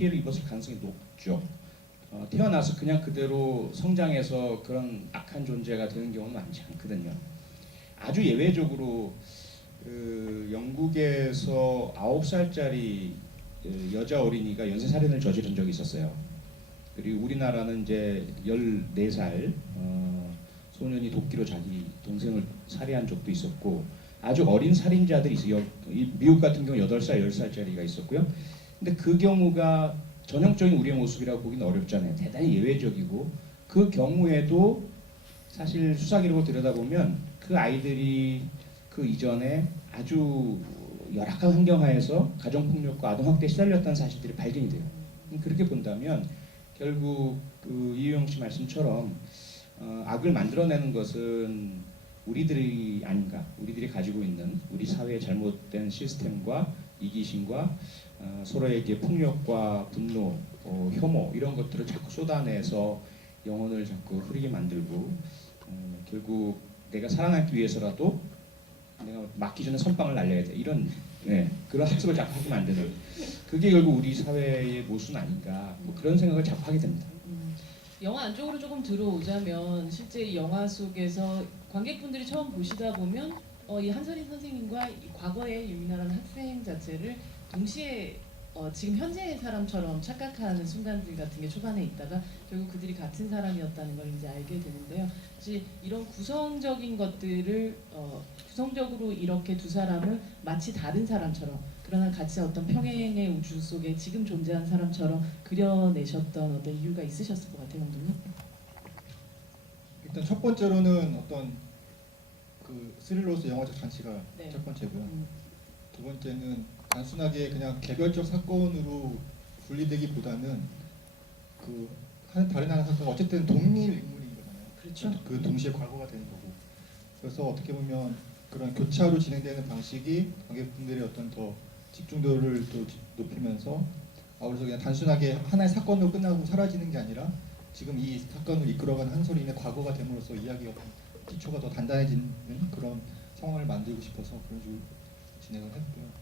피해를 입었을 가능성이 높죠. 태어나서 그냥 그대로 성장해서 그런 악한 존재가 되는 경우는 많지 않거든요. 아주 예외적으로 영국에서 9살짜리 여자 어린이가 연쇄살인을 저지른 적이 있었어요. 그리고 우리나라는 이제 14살 소년이 도끼로 자기 동생을 살해한 적도 있었고, 아주 어린 살인자들이 있어요. 미국 같은 경우 8살, 10살짜리가 있었고요. 근데 그 경우가 전형적인 우리의 모습이라고 보기는 어렵잖아요. 대단히 예외적이고, 그 경우에도 사실 수사 기록을 들여다보면 그 아이들이 그 이전에 아주 열악한 환경 하에서 가정폭력과 아동학대에 시달렸다는 사실들이 발견이 돼요. 그렇게 본다면 결국 그 이유영 씨 말씀처럼 악을 만들어내는 것은 우리들이 아닌가, 우리들이 가지고 있는 우리 사회의 잘못된 시스템과 이기심과 서로에게 폭력과 분노, 혐오 이런 것들을 자꾸 쏟아내서 영혼을 자꾸 흐리게 만들고, 결국 내가 살아남기 위해서라도 내가 맞기 전에 선빵을 날려야 돼, 이런 그런 학습을 자꾸 하게 만드는, 그게 결국 우리 사회의 모순 아닌가, 뭐 그런 생각을 자꾸 하게 됩니다. 영화 안쪽으로 조금 들어오자면 실제 이 영화 속에서 관객분들이 처음 보시다 보면 이 한선희 선생님과 이 과거의 유민아라는 학생 자체를 동시에 지금 현재의 사람처럼 착각하는 순간들 같은 게 초반에 있다가 결국 그들이 같은 사람이었다는 걸 이제 알게 되는데요. 사실 이런 구성적인 것들을 구성적으로 이렇게 두 사람을 마치 다른 사람처럼, 그러나 같이 어떤 평행의 우주 속에 지금 존재하는 사람처럼 그려내셨던 어떤 이유가 있으셨을 것 같아요, 감독님. 일단 첫 번째로는 어떤 그 스릴러로서 영화적 장치가 네. 첫 번째고요. 두 번째는 단순하게 그냥 개별적 사건으로 분리되기보다는 그 다른 하나 사건 어쨌든 동일 인물인 거잖아요. 그렇죠. 그 동시에 과거가 되는 거고. 그래서 어떻게 보면 그런 교차로 진행되는 방식이 관객분들의 어떤 더 집중도를 또 높이면서 그래서 그냥 단순하게 하나의 사건으로 끝나고 사라지는 게 아니라 지금 이 사건을 이끌어가는 한솔인의 과거가 됨으로써 이야기가 기초가 더 단단해지는 그런 상황을 만들고 싶어서 그런 식으로 진행을 했고요.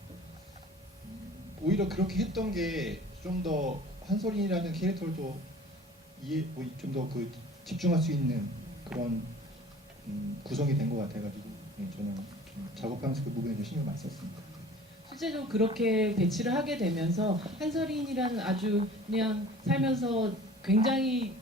오히려 그렇게 했던 게 좀 더 한솔인이라는 캐릭터를 또 좀 더 그 집중할 수 있는 그런 구성이 된 것 같아가지고 저는 작업하면서 그 부분에 좀 신경 많이 썼습니다. 실제로 그렇게 배치를 하게 되면서 한설인이라는 아주 그냥 살면서 굉장히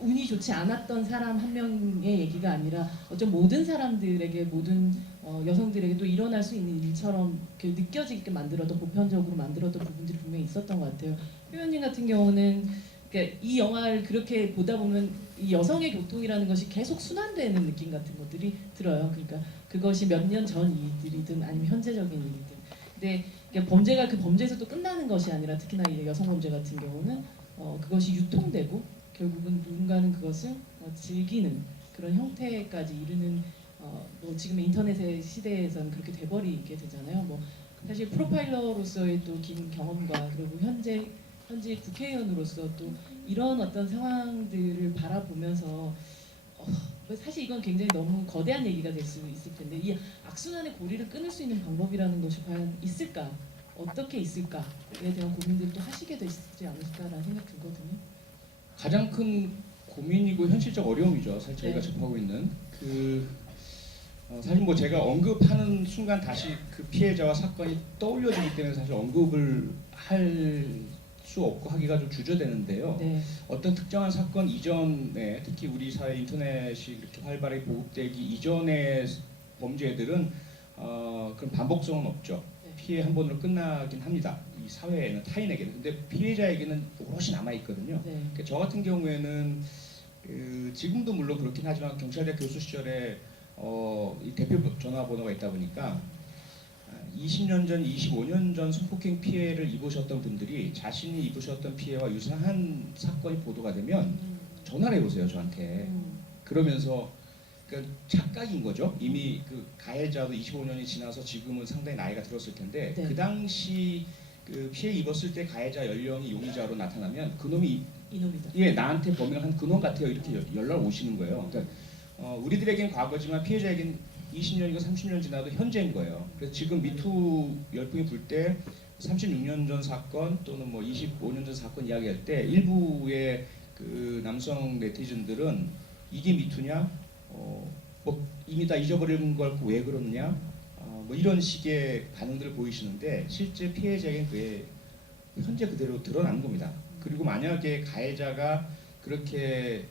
운이 좋지 않았던 사람 한 명의 얘기가 아니라 어쩜 모든 사람들에게, 모든 여성들에게 또 일어날 수 있는 일처럼 느껴지게 만들어도, 보편적으로 만들었던 부분들이 분명히 있었던 것 같아요. 표현님 같은 경우는 그러니까 이 영화를 그렇게 보다 보면 이 여성의 고통이라는 것이 계속 순환되는 느낌 같은 것들이 들어요. 그러니까 그것이 몇 년 전 일들이든 아니면 현재적인 일이든. 근데 범죄가 그 범죄에서 또 끝나는 것이 아니라, 특히나 이 여성 범죄 같은 경우는 그것이 유통되고 결국은 누군가는 그것을 즐기는 그런 형태까지 이르는 뭐 지금 인터넷의 시대에서는 그렇게 돼버리게 되잖아요. 뭐 사실 프로파일러로서의 또 긴 경험과 그리고 현재 국회의원으로서 또 이런 어떤 상황들을 바라보면서 사실 이건 굉장히 너무 거대한 얘기가 될 수 있을 텐데, 이 악순환의 고리를 끊을 수 있는 방법이라는 것이 과연 있을까? 어떻게 있을까에 대한 고민들도 하시게 되지 않을까라는 생각 들거든요. 가장 큰 고민이고 현실적 어려움이죠. 사실 저희가 네. 접하고 있는 사실 뭐 제가 언급하는 순간 다시 그 피해자와 사건이 떠올려지기 때문에 사실 언급을 할 수 없고 하기가 좀 주저되는데요. 네. 어떤 특정한 사건 이전에, 특히 우리 사회 인터넷이 이렇게 활발하게 보급되기 이전의 범죄들은 그런 반복성은 없죠. 네. 피해 한 번으로 끝나긴 합니다. 이 사회에는, 타인에게는. 근데 피해자에게는 오롯이 남아 있거든요. 네. 그러니까 저 같은 경우에는 지금도 물론 그렇긴 하지만 경찰대 교수 시절에 이 대표 전화번호가 있다 보니까 20년 전, 25년 전 성폭행 피해를 입으셨던 분들이 자신이 입으셨던 피해와 유사한 사건이 보도가 되면 전화를 해보세요, 저한테. 그러면서 그러니까 착각인 거죠. 이미 그 가해자도 25년이 지나서 지금은 상당히 나이가 들었을 텐데, 네. 그 당시 그 피해 입었을 때 가해자 연령이 용의자로 나타나면 그놈이 이놈이다. 나한테 범행한 그놈 같아요, 이렇게 연락 오시는 거예요. 그러니까 우리들에겐 과거지만 피해자에겐 20년이고 30년 지나도 현재인 거예요. 그래서 지금 미투 열풍이 불 때 36년 전 사건 또는 뭐 25년 전 사건 이야기할 때 일부의 그 남성 네티즌들은 이게 미투냐? 뭐 이미 다 잊어버린 걸 왜 그러느냐? 뭐 이런 식의 반응들을 보이시는데 실제 피해자에게는 그게 현재 그대로 드러난 겁니다. 그리고 만약에 가해자가 그렇게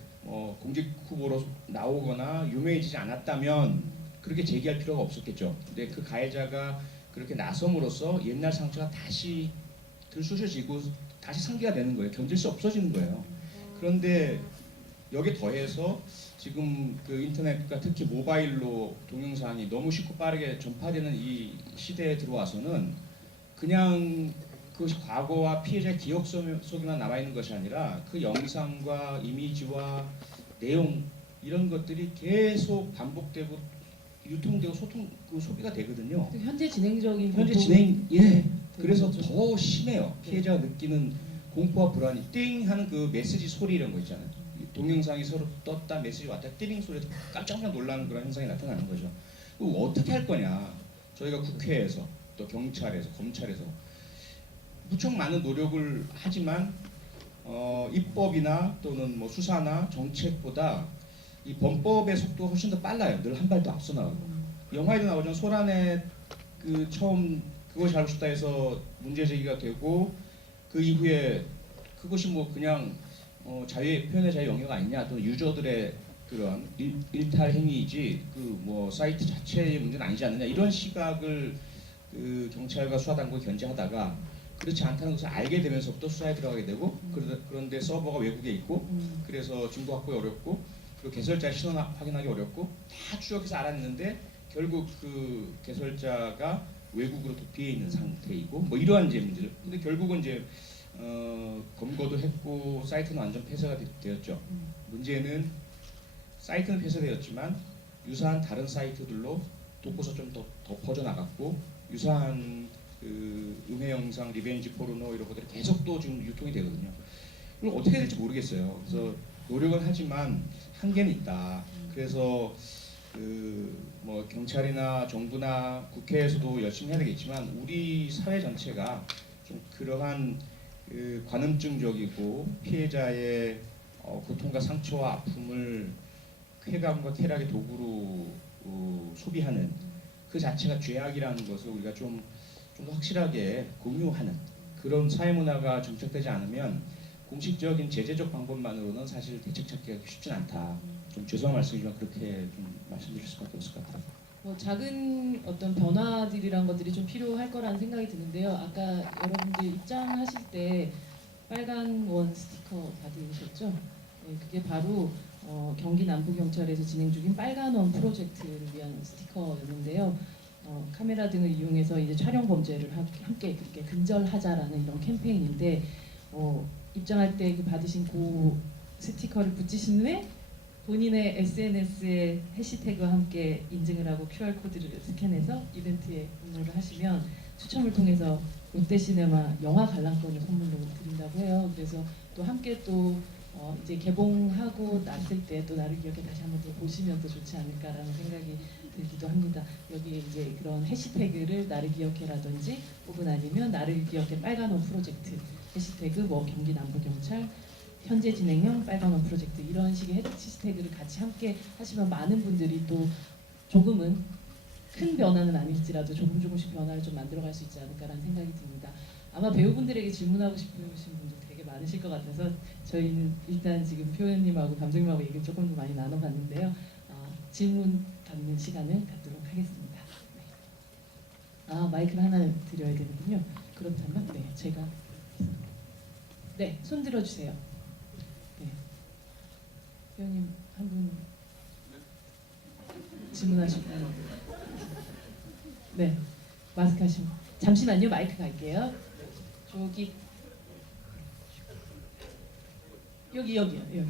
공직 후보로 나오거나 유명해지지 않았다면 그렇게 제기할 필요가 없었겠죠. 근데 그 가해자가 그렇게 나섬으로써 옛날 상처가 다시 들쑤셔지고 다시 상기가 되는 거예요. 견딜 수 없어지는 거예요. 그런데 여기에 더해서 지금 그 인터넷과 특히 모바일로 동영상이 너무 쉽고 빠르게 전파되는 이 시대에 들어와서는 그냥 그것이 과거와 피해자의 기억 속에만 남아있는 것이 아니라 그 영상과 이미지와 내용 이런 것들이 계속 반복되고 유통되고 소비가 되거든요. 현재 진행적인 현재 공포- 진행 네, 그래서 되는 거죠. 더 심해요. 피해자가 느끼는 공포와 불안이 띵 하는 그 메시지 소리 이런 거 있잖아요. 동영상이 서로 떴다 메시지 왔다 띠링 소리에 깜짝 놀라는 그런 현상이 나타나는 거죠. 그럼 어떻게 할 거냐? 저희가 국회에서 또 경찰에서 검찰에서 무척 많은 노력을 하지만 입법이나 또는 뭐 수사나 정책보다 이 범법의 속도가 훨씬 더 빨라요. 늘 한 발 더 앞서 나가고. 영화에도 나오죠. 소란에 그 처음 그것이 알고 싶다 해서 문제 제기가 되고 그 이후에 그것이 뭐 그냥 표현의 자유 영역 아니냐 또 유저들의 그런 일탈 행위이지 그 뭐 사이트 자체의 문제는 아니지 않느냐 이런 시각을 그 경찰과 수사당국이 견제하다가 그렇지 않다는 것을 알게 되면서부터 수사에 들어가게 되고 그런데 서버가 외국에 있고 그래서 증거 확보가 어렵고 그리고 개설자의 신원 확인하기 어렵고 다 추적해서 알았는데 결국 그 개설자가 외국으로 도피해 있는 상태이고 뭐 이러한 이제 문제들. 근데 결국은 이제 검거도 했고 사이트는 완전 폐쇄가 되었죠. 문제는 사이트는 폐쇄되었지만 유사한 다른 사이트들로 돕고서 좀 더 퍼져 나갔고 유사한 그 음해 영상, 리벤지 포르노 이런 것들이 계속 또 지금 유통이 되거든요. 그럼 어떻게 될지 모르겠어요. 그래서 노력은 하지만 한계는 있다. 그래서 그 뭐 경찰이나 정부나 국회에서도 열심히 해야 되겠지만 우리 사회 전체가 좀 그러한 그 관음증적이고 피해자의 고통과 상처와 아픔을 쾌감과 쾌락의 도구로 소비하는 그 자체가 죄악이라는 것을 우리가 좀 더 확실하게 공유하는 그런 사회 문화가 정착되지 않으면 공식적인 제재적 방법만으로는 사실 대책 찾기가 쉽진 않다. 좀 죄송한 말씀이지만 그렇게 좀 말씀드릴 수밖에 없을 것 같아요. 뭐 작은 어떤 변화들이란 것들이 좀 필요할 거라는 생각이 드는데요. 아까 여러분들 입장하실 때 빨간 원 스티커 받으셨죠? 네, 그게 바로 경기 남부경찰에서 진행 중인 빨간 원 프로젝트를 위한 스티커였는데요. 카메라 등을 이용해서 이제 촬영 범죄를 함께 그렇게 근절하자라는 이런 캠페인인데 입장할 때 그 받으신 그 스티커를 붙이신 후에 본인의 SNS에 해시태그와 함께 인증을 하고 QR 코드를 스캔해서 이벤트에 응모를 하시면 추첨을 통해서 롯데시네마 영화 관람권을 선물로 드린다고 해요. 그래서 또 함께 또 이제 개봉하고 났을 때 또 나를 기억해 다시 한번 더 보시면 더 좋지 않을까라는 생각이 들기도 합니다. 여기 이제 그런 해시태그를 나를 기억해라든지 혹은 아니면 나를 기억해 빨간원 프로젝트 해시태그 뭐 경기 남부경찰 현재 진행형 빨간원 프로젝트 이런 식의 해시태그를 같이 함께 하시면 많은 분들이 또 조금은 큰 변화는 아닐지라도 조금씩 변화를 좀 만들어갈 수 있지 않을까라는 생각이 듭니다. 아마 배우분들에게 질문하고 싶으신 분들 되게 많으실 것 같아서 저희는 일단 지금 표현님하고 감독님하고 얘기를 조금 더 많이 나눠봤는데요. 질문 받는 시간을 갖도록 하겠습니다. 네. 마이크를 하나 드려야 되는군요. 그렇다면 네, 제가 네, 손 들어주세요. 네. 배우님 한 분 질문하실 분. 네, 마스크 하시면 잠시만요. 마이크 갈게요. 저기 여기요. 네.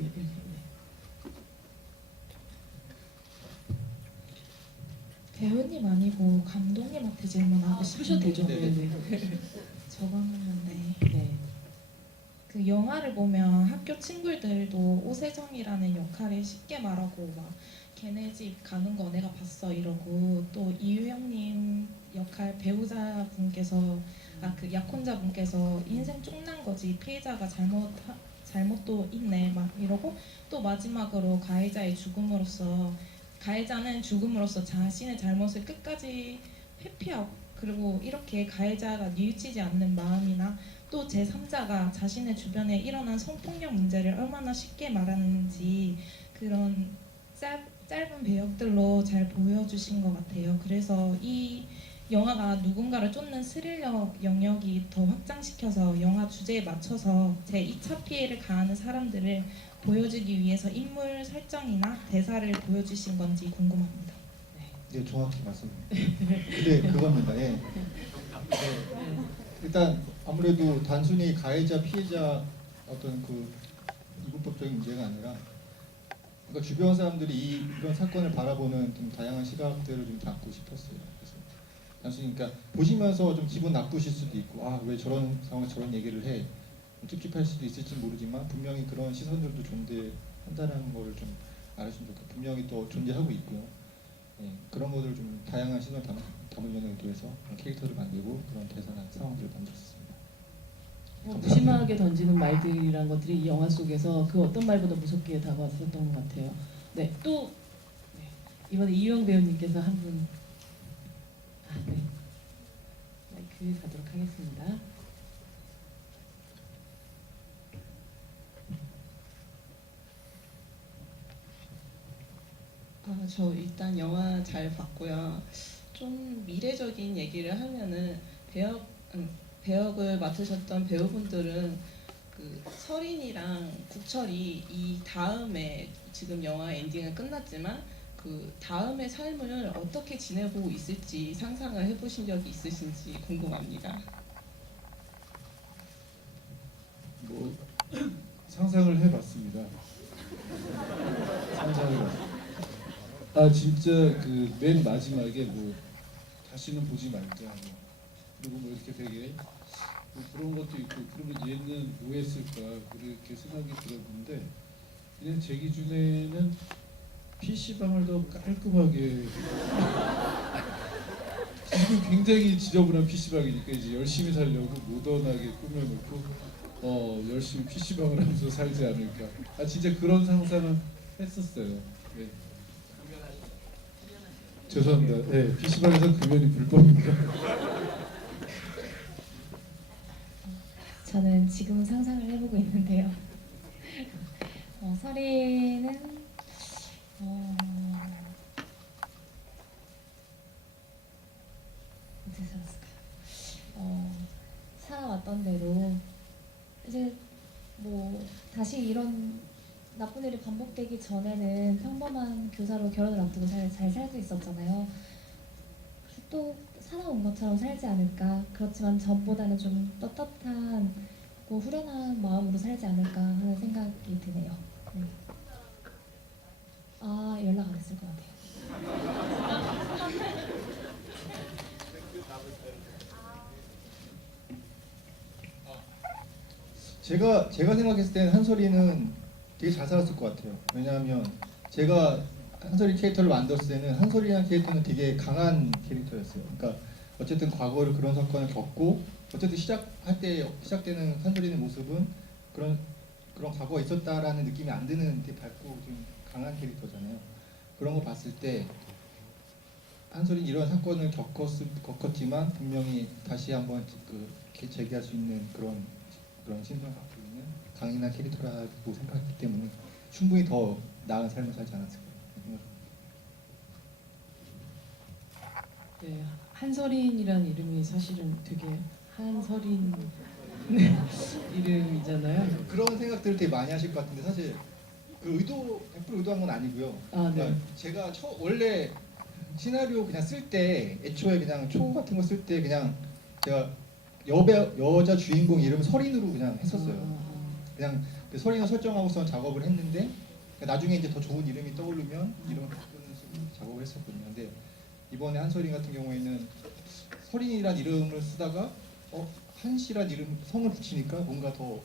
배우님 아니고 감독님한테 질문하고 쓰셔도 싶은데 되죠. 네네. 네. 적어놨는데 네. 그 영화를 보면 학교 친구들도 오세정이라는 역할을 쉽게 말하고 막 걔네 집 가는 거 내가 봤어 이러고 또 이유영님 역할 배우자분께서 그 약혼자분께서 인생 쪽난 거지 피해자가 잘못도 있네 막 이러고 또 마지막으로 가해자의 죽음으로써 가해자는 죽음으로써 자신의 잘못을 끝까지 회피하고 그리고 이렇게 가해자가 뉘우치지 않는 마음이나 또 제3자가 자신의 주변에 일어난 성폭력 문제를 얼마나 쉽게 말하는지 그런 짧은 배역들로 잘 보여주신 것 같아요. 그래서 이 영화가 누군가를 쫓는 스릴러 영역이 더 확장시켜서 영화 주제에 맞춰서 제2차 피해를 가하는 사람들을 보여주기 위해서 인물 설정이나 대사를 보여주신 건지 궁금합니다. 네, 정확히 맞습니다. 근데 그겁니다. 예. 네. 일단 아무래도 단순히 가해자 피해자 어떤 그 이분법적인 문제가 아니라 그러니까 주변 사람들이 이런 사건을 바라보는 좀 다양한 시각들을 좀 담고 싶었어요. 그래서 단순히 그러니까 보시면서 좀 기분 나쁘실 수도 있고 아 왜 저런 상황에 저런 얘기를 해 찝찝할 수도 있을지 모르지만 분명히 그런 시선들도 존재한다는 걸 좀 알으시면 좋겠고 분명히 또 존재하고 있고요. 예, 그런 것들을 좀 다양한 시선을 담으려는 의도에서 그런 캐릭터를 만들고 그런 대사나 상황들을 만들었습니다. 무심하게 던지는 말들이란 것들이 이 영화 속에서 그 어떤 말보다 무섭게 다가왔었던 것 같아요. 네, 또 네, 이번에 이유영 배우님께서 한 분, 네, 마이크 가도록 하겠습니다. 저 일단 영화 잘 봤고요. 좀 미래적인 얘기를 하면은 배역을 맡으셨던 배우분들은 그 설인이랑 국철이 이 다음에 지금 영화 엔딩은 끝났지만 그 다음의 삶을 어떻게 지내고 있을지 상상을 해보신 적이 있으신지 궁금합니다. 뭐 상상을 해봤습니다. 상상을 해봤습니다. 진짜 그 맨 마지막에 뭐 다시는 보지 말자 뭐 그리고 뭐 이렇게 되게 뭐 그런 것도 있고 그러면 얘는 뭐 했을까 그렇게 생각이 들었는데 그냥 제 기준에는 PC방을 더 깔끔하게 지금 굉장히 지저분한 PC방이니까 이제 열심히 살려고 모던하게 꾸며놓고 열심히 PC방을 하면서 살지 않을까 진짜 그런 상상은 했었어요. 네. 죄송합니다. 네, PC방에서 금연이 불법입니다. 저는 지금 상상을 해보고 있는데요. 설이는 어떻게 살았을까요? 살아왔던 대로 이제 뭐 다시 이런 나쁜 일이 반복되기 전에는 평범한 교사로 결혼을 앞두고 잘 살고 있었잖아요. 그래서 또 살아온 것처럼 살지 않을까. 그렇지만 전보다는 좀 떳떳한 후련한 마음으로 살지 않을까 하는 생각이 드네요. 네. 연락 안 했을 것 같아요. 제가 생각했을 때는 한솔이는 되게 잘 살았을 것 같아요. 왜냐하면 제가 한솔이 캐릭터를 만들었을 때는 한솔이라는 캐릭터는 되게 강한 캐릭터였어요. 그러니까 어쨌든 과거를 그런 사건을 겪고 어쨌든 시작되는 한솔이의 모습은 그런 과거가 있었다라는 느낌이 안 드는 되게 밝고 좀 강한 캐릭터잖아요. 그런 거 봤을 때 한솔이 이런 사건을 겪었지만 분명히 다시 한번 재기할 수 있는 그런 신선을 갖고 있는 강인한 캐릭터라고 생각했기 때문에 충분히 더 나은 삶을 살지 않았을까 생각합니다. 네, 한설인이라는 이름이 사실은 되게 한설인 이름이잖아요. 그런 생각들을 되게 많이 하실 것 같은데 사실 그 100% 의도한 건 아니고요. 네. 그러니까 제가 원래 시나리오 그냥 쓸 때 애초에 그냥 초 같은 거 쓸 때 그냥 제가 여자 주인공 이름 설인으로 그냥 했었어요. 그냥 그 설인을 설정하고서 작업을 했는데 나중에 이제 더 좋은 이름이 떠오르면 이름을 바꾸는 식으로 작업을 했었거든요. 근데 이번에 한설인 같은 경우에는 설인이란 이름을 쓰다가 한씨란 이름 성을 붙이니까 뭔가 더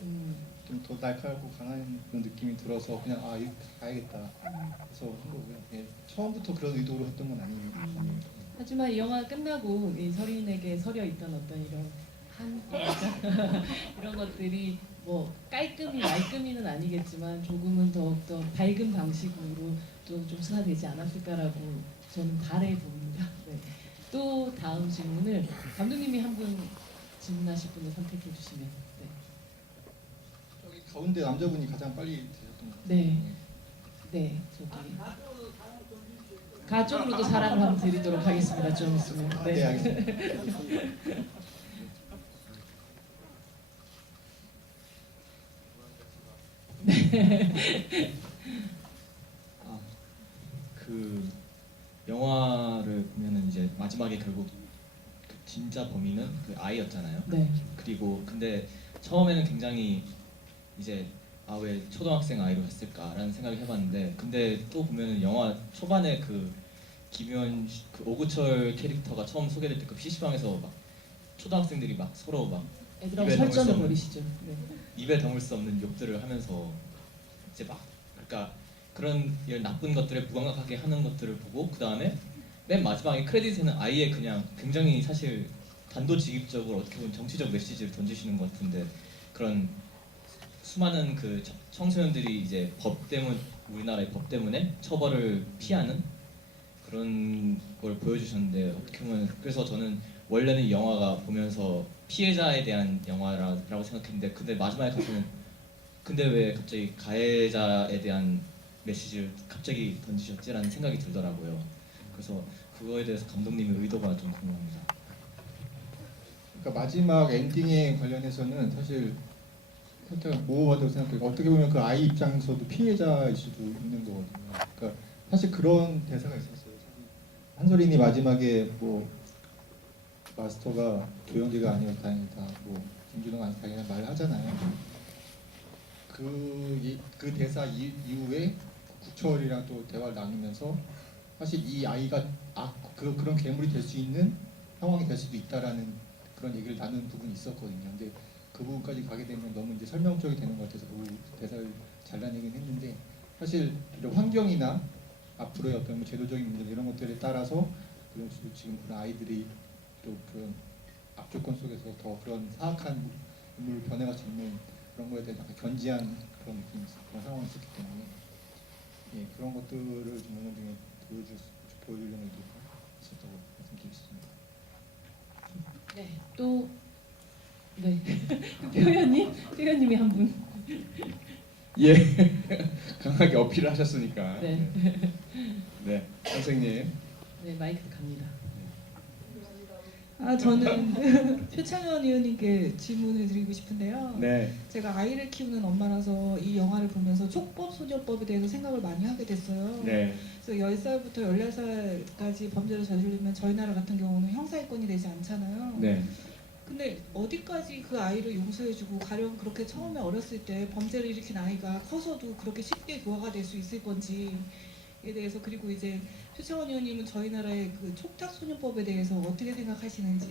좀 더 날카롭고 강한 그런 느낌이 들어서 그냥 이렇게 가야겠다 그래서 한 거고요. 예, 처음부터 그런 의도로 했던 건 아니에요. 하지만 이 영화 끝나고 이 설인에게 서려 있던 어떤 이런 한 이런 것들이 뭐 깔끔히 말끔히는 아니겠지만 조금은 더욱더 밝은 방식으로 또 좀 수사되지 않았을까라고 저는 바래 봅니다. 네. 또 다음 질문을 감독님이 한 분 질문하실 분을 선택해 주시면. 네. 저기 가운데 남자분이 가장 빨리 되셨던 것 같아요. 네. 네, 저기 가쪽으로도 사랑을 한번 드리도록 하겠습니다. 좀 있으면. 네, 알겠습니다. 그 영화를 보면은 이제 마지막에 결국 그 진짜 범인은 그 아이였잖아요. 네. 그리고 근데 처음에는 굉장히 이제 아 왜 초등학생 아이로 했을까라는 생각을 해봤는데 근데 또 보면은 영화 초반에 그 김현 그 오구철 캐릭터가 처음 소개될 때 그 PC방에서 막 초등학생들이 막 서로 막 애들하고 입에 담을 수 설전을 없는- 벌이시죠. 네. 입에 담을 수 없는 욕들을 하면서 이제 막 그러니까 그런 이런 나쁜 것들에 무감각하게 하는 것들을 보고 그 다음에 맨 마지막에 크레딧에는 아예 그냥 굉장히 사실 단도직입적으로 어떻게 보면 정치적 메시지를 던지시는 것 같은데 그런 수많은 그 청소년들이 이제 법 때문 우리나라의 법 때문에 처벌을 피하는 그런 걸 보여주셨는데 어떻게 보면 그래서 저는 원래는 이 영화가 보면서 피해자에 대한 영화라고 생각했는데 근데 마지막에 가서는 근데 왜 갑자기 가해자에 대한 메시지를 갑자기 던지셨지라는 생각이 들더라고요. 그래서 그거에 대해서 감독님의 의도가 좀 궁금합니다. 그러니까 마지막 엔딩에 관련해서는 사실 살짝 모호하다고 생각해요. 어떻게 보면 그 아이 입장에서도 피해자일 수도 있는 거거든요. 그러니까 사실 그런 대사가 있었어요. 사실 한솔인이 마지막에 뭐 마스터가 조영재가 아니어서 다행이다, 뭐 김준호가 아니어서 다행이다 말을 하잖아요. 그 대사 이후에 국철이랑 또 대화를 나누면서 사실 이 아이가 그런 괴물이 될 수 있는 상황이 될 수도 있다라는 그런 얘기를 나누는 부분이 있었거든요. 근데 그 부분까지 가게 되면 너무 이제 설명적이 되는 것 같아서 그 대사를 잘라내긴 했는데 사실 이런 환경이나 앞으로의 어떤 제도적인 문제 이런 것들에 따라서 그런 지금 그런 아이들이 또 그런 악조건 속에서 더 그런 사악한 인물 변해가 있는 그런 거에 대한 약간 견지한 그런 느낌이 그런 상황이 있었기 때문에 예, 그런 것들을 좀 영상 중에 보여주려는 의도가 있었다고 말씀드릴 수 있습니다. 네. 또 네. 표현님이 한 분. 예, 강하게 어필을 하셨으니까. 네. 네, 선생님. 네, 마이크 갑니다. 저는 표창원 의원님께 질문을 드리고 싶은데요. 네, 제가 아이를 키우는 엄마라서 이 영화를 보면서 촉법 소년법에 대해서 생각을 많이 하게 됐어요. 네, 그래서 10살부터 14살까지 범죄를 저지르면 저희 나라 같은 경우는 형사입건이 되지 않잖아요. 네. 근데 어디까지 그 아이를 용서해주고 가령 그렇게 처음에 어렸을 때 범죄를 일으킨 아이가 커서도 그렇게 쉽게 교화가 될 수 있을 건지에 대해서 그리고 이제 표창원 의원님은 저희 나라의 그 촉탁소년법에 대해서 어떻게 생각하시는지가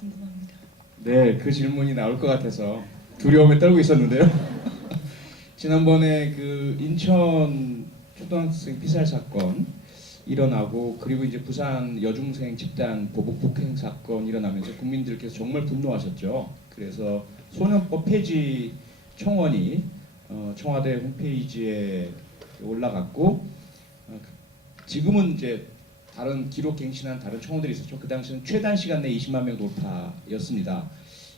궁금합니다. 네, 그 질문이 나올 것 같아서 두려움에 떨고 있었는데요. 지난번에 그 인천 초등학생 피살 사건 일어나고 그리고 이제 부산 여중생 집단 보복 폭행 사건 일어나면서 국민들께서 정말 분노하셨죠. 그래서 소년법 폐지 청원이 청와대 홈페이지에 올라갔고 지금은 이제 다른 기록 갱신한 다른 청원들이 있었죠. 그 당시는 최단 시간 내 20만 명 돌파였습니다.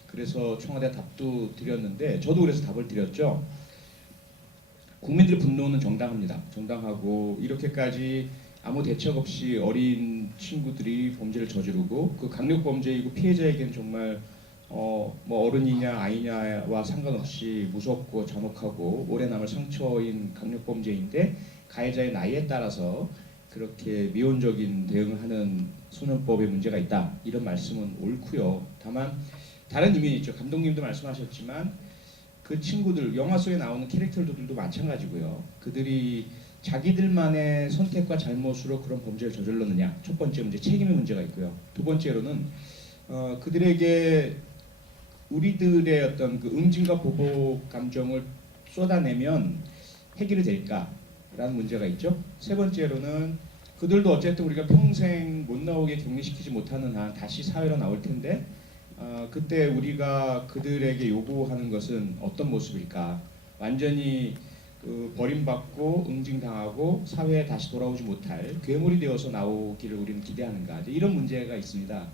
그래서 청와대 답도 드렸는데 저도 그래서 답을 드렸죠. 국민들의 분노는 정당합니다. 정당하고 이렇게까지 아무 대책 없이 어린 친구들이 범죄를 저지르고 그 강력 범죄이고 피해자에게는 정말 뭐 어른이냐 아이냐와 상관없이 무섭고 잔혹하고 오래 남을 상처인 강력 범죄인데 가해자의 나이에 따라서 그렇게 미온적인 대응을 하는 소년법에 문제가 있다 이런 말씀은 옳고요. 다만 다른 의미는 있죠. 감독님도 말씀하셨지만 그 친구들 영화 속에 나오는 캐릭터들도 마찬가지고요. 그들이 자기들만의 선택과 잘못으로 그런 범죄를 저질렀느냐 첫 번째 문제 책임의 문제가 있고요. 두 번째로는 그들에게 우리들의 어떤 그 응징과 보복 감정을 쏟아내면 해결이 될까라는 문제가 있죠. 세 번째로는 그들도 어쨌든 우리가 평생 못 나오게 격리시키지 못하는 한 다시 사회로 나올 텐데 그때 우리가 그들에게 요구하는 것은 어떤 모습일까? 완전히 버림받고 응징당하고 사회에 다시 돌아오지 못할 괴물이 되어서 나오기를 우리는 기대하는가? 이제 이런 문제가 있습니다.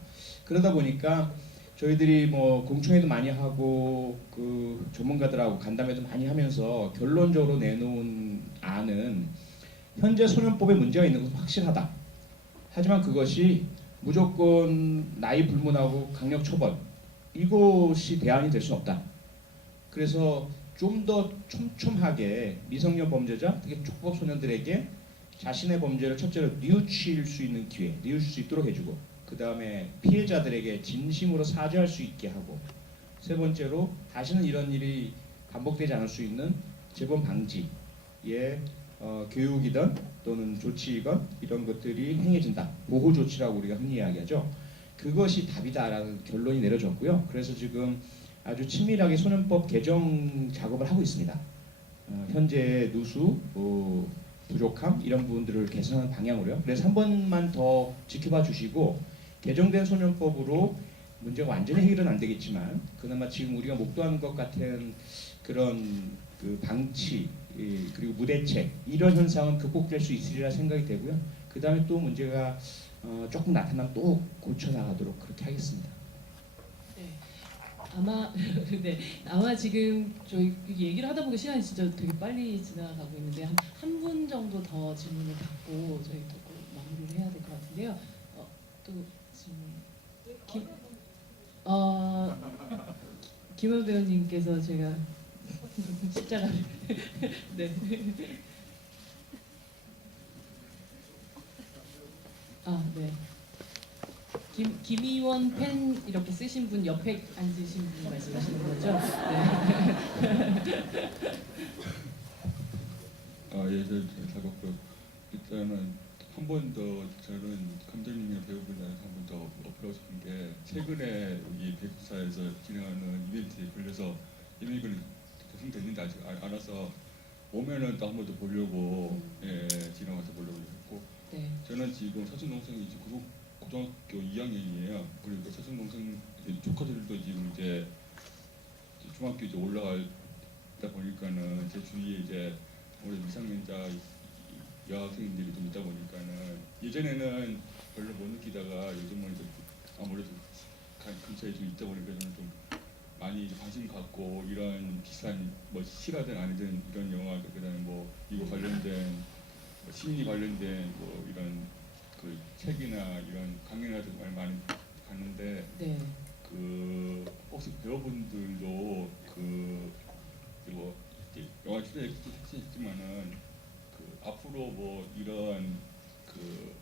그러다 보니까 저희들이 뭐 공청회도 많이 하고 그 전문가들하고 간담회도 많이 하면서 결론적으로 내놓은 안은 현재 소년법에 문제가 있는 것은 확실하다. 하지만 그것이 무조건 나이 불문하고 강력 처벌 이것이 대안이 될 수는 없다. 그래서 좀 더 촘촘하게 미성년 범죄자, 특히 촉법 소년들에게 자신의 범죄를 첫째로 뉘우칠 수 있는 기회, 뉘우칠 수 있도록 해주고, 그 다음에 피해자들에게 진심으로 사죄할 수 있게 하고, 세 번째로 다시는 이런 일이 반복되지 않을 수 있는 재범 방지의 교육이든 또는 조치이건 이런 것들이 행해진다. 보호 조치라고 우리가 흔히 이야기하죠. 그것이 답이다라는 결론이 내려졌고요. 그래서 지금 아주 친밀하게 소년법 개정 작업을 하고 있습니다. 현재 누수, 부족함 이런 부분들을 개선하는 방향으로요. 그래서 한 번만 더 지켜봐 주시고 개정된 소년법으로 문제가 완전히 해결은 안 되겠지만 그나마 지금 우리가 목도하는 것 같은 그런 그 방치 그리고 무대책 이런 현상은 극복될 수 있으리라 생각이 되고요. 그 다음에 또 문제가 조금 나타나면 또 고쳐 나가도록 그렇게 하겠습니다. 아마 지금 저희 얘기를 하다 보니까 시간이 진짜 되게 빨리 지나가고 있는데 한 분 정도 더 질문을 받고 저희 또 마무리를 해야 될 것 같은데요. 또 질문. 김원 배우님께서 제가 십자가를 네. 네. 김의원 펜 이렇게 쓰신 분 옆에 앉으신 분 말씀하시는 거죠? 네. 예, 작업도 일단은 한 번 더 저는 감독님이나 배우분들한테 한 번 더 어필하고 싶은 게 최근에 이 배국사에서 진행하는 이벤트에 걸려서 이벤트가 계승됐는데 아직 알아서 오면은 또 한 번 더 보려고 진행해서 보려고 했고 네. 저는 지금 사촌 동생이 이제 고등학교 2학년이에요. 그리고 사촌 동생 조카들도 지금 이제 중학교 이제 올라가다 보니까는 제 주위에 이제 우리 미성년자 여학생들이 좀 있다 보니까는 예전에는 별로 못 느끼다가 요즘은 이제 아무래도 근처에 좀 있다 보니까 저는 좀 많이 관심 갖고 이런 비슷한 뭐 실화든 아니든 이런 영화 그다음에 뭐 이거 관련된 뭐 심리 관련된 뭐 이런 그 책이나 이런 강연이나 정말 많이 봤는데 네. 그 혹시 배우분들도 그 뭐 영화 출연했지만은 그 앞으로 뭐 이런 그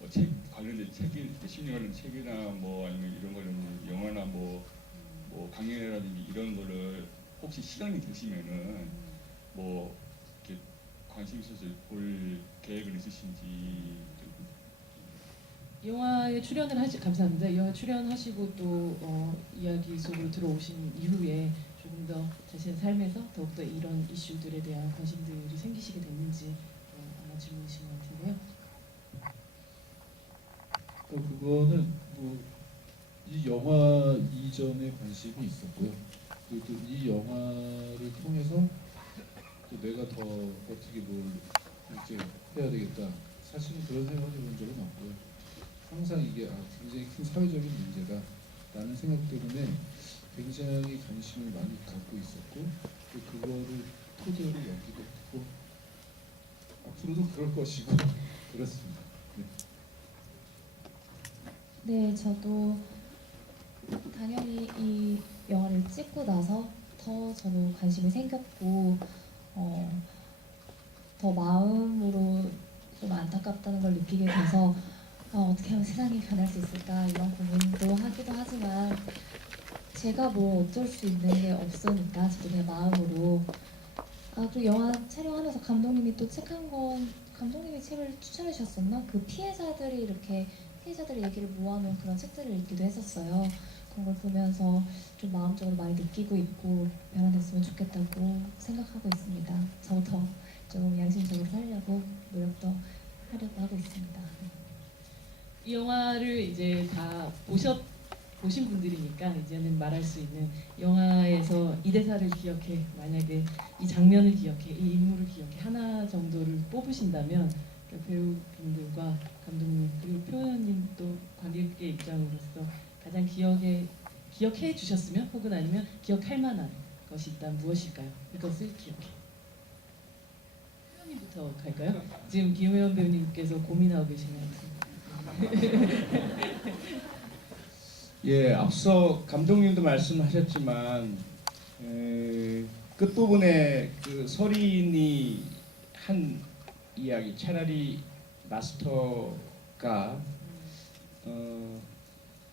뭐 책 관련된 책이 심리 관련 책이나 뭐 아니면 이런 관련된 영화나 뭐 강연이라든지 이런 거를 혹시 시간이 되시면은 뭐 이렇게 관심 있어서 볼 계획은 있으신지. 영화에 감사합니다. 영화 출연하시고 또 이야기 속으로 들어오신 이후에 조금 더 자신의 삶에서 더욱더 이런 이슈들에 대한 관심들이 생기시게 됐는지 아마 질문이신 것 같은데요. 그거는 뭐 이 영화 이전에 관심이 있었고요. 그리고 또 이 영화를 통해서 또 내가 더 어떻게 뭘 이렇게 해야 되겠다. 사실은 그런 생각을 해본 적은 없고요. 항상 이게 굉장히 큰 사회적인 문제다라는 생각 때문에 굉장히 관심을 많이 갖고 있었고 또 그거를 토대로 여기고 있고 앞으로도 그럴 것이고 그렇습니다. 네, 저도 당연히 이 영화를 찍고 나서 더 저도 관심이 생겼고 더 마음으로 좀 안타깝다는 걸 느끼게 돼서 어떻게 하면 세상이 변할 수 있을까 이런 고민도 하기도 하지만 제가 뭐 어쩔 수 있는 게 없으니까 저도 그냥 마음으로 또 영화 촬영하면서 감독님이 또 책 한 권 감독님이 책을 추천해 주셨었나? 그 피해자들이 이렇게 피해자들의 얘기를 모아놓은 그런 책들을 읽기도 했었어요. 그런 걸 보면서 좀 마음적으로 많이 느끼고 있고 변화됐으면 좋겠다고 생각하고 있습니다. 저 더 좀 양심적으로 살려고 노력도 하려고 하고 있습니다. 이 영화를 이제 다 보신 분들이니까 이제는 말할 수 있는 영화에서 이 대사를 기억해, 만약에 이 장면을 기억해, 이 인물을 기억해 하나 정도를 뽑으신다면 그 배우분들과 감독님 그리고 표현님 또 관객의 입장으로서 가장 기억해 주셨으면 혹은 아니면 기억할 만한 것이 있다면 무엇일까요? 이것을 기억해. 표현님부터 갈까요? 지금 김혜원 배우님께서 고민하고 계신 것 같습니다. 예, 앞서 감독님도 말씀하셨지만 끝부분에 그 서린이 한 이야기, 차라리 마스터가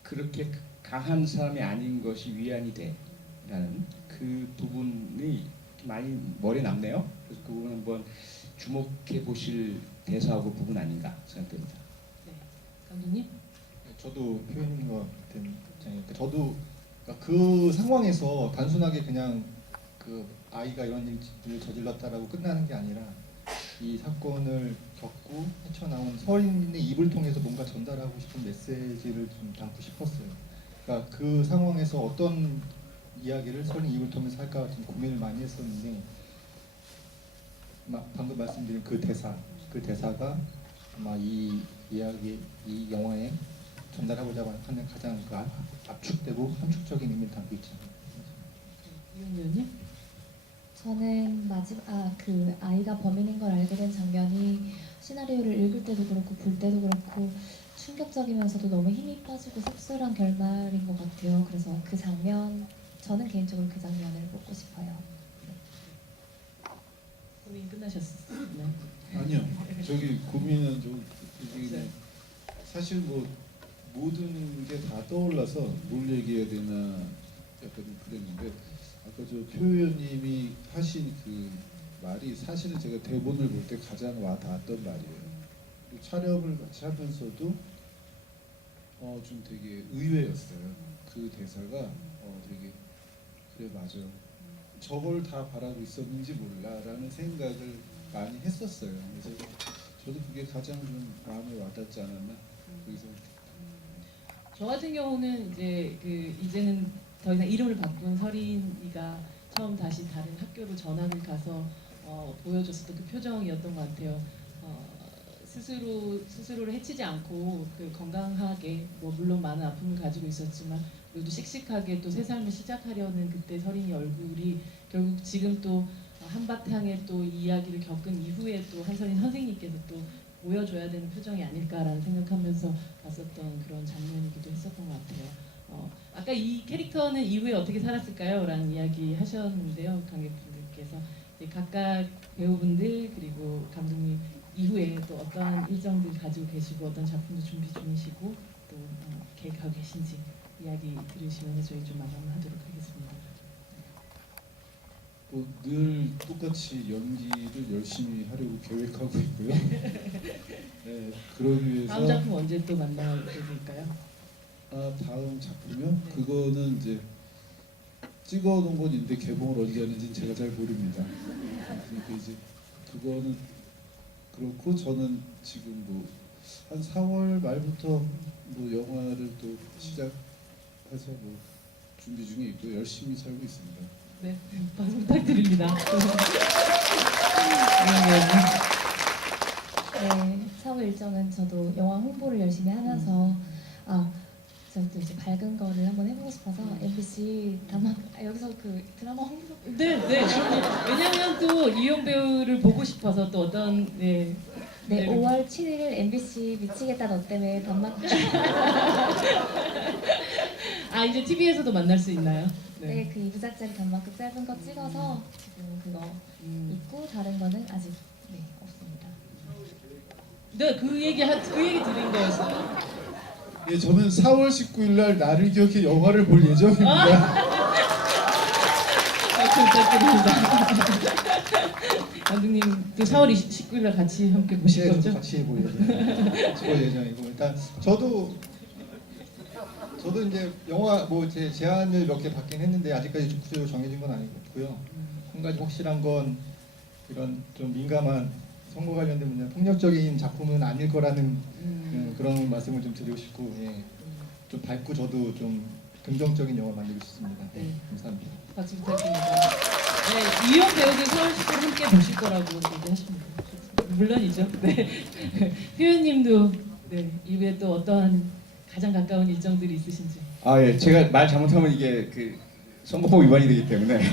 그렇게 강한 사람이 아닌 것이 위안이 돼라는 그 부분이 많이 머리에 남네요. 그래서 그 부분 한번 주목해 보실 대사하고 부분 아닌가 생각됩니다. 네, 감독님. 저도 표현님과 같은 입장이니까 저도 그러니까 그 상황에서 단순하게 그냥 그 아이가 이런 일을 저질렀다라고 끝나는 게 아니라 이 사건을 겪고 헤쳐나온 서린의 입을 통해서 뭔가 전달하고 싶은 메시지를 좀 담고 싶었어요. 그러니까 그 상황에서 어떤 이야기를 서린 입을 통해서 할까 좀 고민을 많이 했었는데 방금 말씀드린 그 대사가 아마 이 이야기, 이 영화에 전달하고자 하는 가장 그 압축되고 함축적인 의미를 담고 있지 않나요? 이용 의원님? 저는 그 아이가 범인인 걸 알게 된 장면이 시나리오를 읽을 때도 그렇고 볼 때도 그렇고 충격적이면서도 너무 힘이 빠지고 씁쓸한 결말인 것 같아요. 그래서 그 장면, 저는 개인적으로 그 장면을 뽑고 싶어요. 고민 끝나셨나요? 아니요. 저기 고민은 좀 이게 사실 뭐 모든 게 다 떠올라서 뭘 얘기해야 되나 약간 그랬는데 아까 저 표현님이 하신 그 말이 사실은 제가 대본을 볼 때 가장 와 닿았던 말이에요. 그리고 촬영을 같이 하면서도 좀 되게 의외였어요. 그 대사가 되게 그래 맞아요. 저걸 다 바라고 있었는지 몰라라는 생각을 많이 했었어요. 그래서 저도 그게 가장 좀 마음에 와닿지 않았나 그래서 저 같은 경우는 이제는 더 이상 이름을 바꾼 서린이가 처음 다시 다른 학교로 전학을 가서 보여줬었던 그 표정이었던 것 같아요. 스스로를 해치지 않고 그 건강하게 뭐 물론 많은 아픔을 가지고 있었지만 그래도 씩씩하게 또 새 삶을 시작하려는 그때 서린이 얼굴이 결국 지금 또 한바탕에 또 이 이야기를 겪은 이후에 또 한서린 선생님께서 또 보여줘야 되는 표정이 아닐까라는 생각하면서 봤었던 그런 장면이기도 했었던 것 같아요. 아까 이 캐릭터는 이후에 어떻게 살았을까요? 라는 이야기 하셨는데요. 관객분들께서 이제 각각 배우분들 그리고 감독님 이후에 또 어떠한 일정들 가지고 계시고 어떤 작품도 준비 중이시고 또 계획하고 계신지 이야기 들으시면서 저희 좀 마감하도록 하겠습니다. 뭐 늘 똑같이 연기를 열심히 하려고 계획하고 있고요. 네, 그러기 위해서 다음 작품 언제 또 만나게 될까요? 다음 작품이요? 그거는 이제 찍어놓은 건 있는데 개봉을 언제 하는지는 제가 잘 모릅니다. 그러니까 이제 그거는 그렇고 저는 지금 뭐 한 4월 말부터 뭐 영화를 또 시작해서 뭐 준비 중에 있고 열심히 살고 있습니다. 네, 박수 부탁드립니다. 네, 사후 일정은 저도 영화 홍보를 열심히 하면서 저도 이제 밝은 거를 한번 해보고 싶어서 MBC 여기서 그 드라마 홍보 네. 왜냐하면 또 이용 배우를 보고 싶어서 또 어떤 네, 5월 7일 MBC 미치겠다 너 때문에 단막 이제 TV에서도 만날 수 있나요? 네, 그 2부작짜리 단막극 짧은 거 찍어서 지금 그거 있고 다른 거는 아직 없습니다. 네, 그 얘기 드린 거였어요. 예, 저는 4월 19일 날 나를 기억해 영화를 볼 예정입니다. 부탁드립니다. 감독님 또 4월 19일 날 같이 함께 보실 네, 거죠? 저도 같이 볼 예정이고 일단 저도 이제 영화 뭐 제 제안을 몇 개 받긴 했는데 아직까지 구체적으로 정해진 건 아니고요. 한 가지 확실한 건 이런 좀 민감한 선거 관련된 문제, 폭력적인 작품은 아닐 거라는 그런 말씀을 좀 드리고 싶고, 좀 밝고 저도 좀 긍정적인 영화 만들고 싶습니다. 네. 감사합니다. 박수 부탁드립니다. 네, 이용 배우도 서울시대를 함께 보실 거라고 얘기하십니다. 물론이죠. 네. 표현님도 네, 이후에 또 어떠한 가장 가까운 일정들이 있으신지. 아 예, 제가 말 잘못하면 이게 그 선거법 위반이 되기 때문에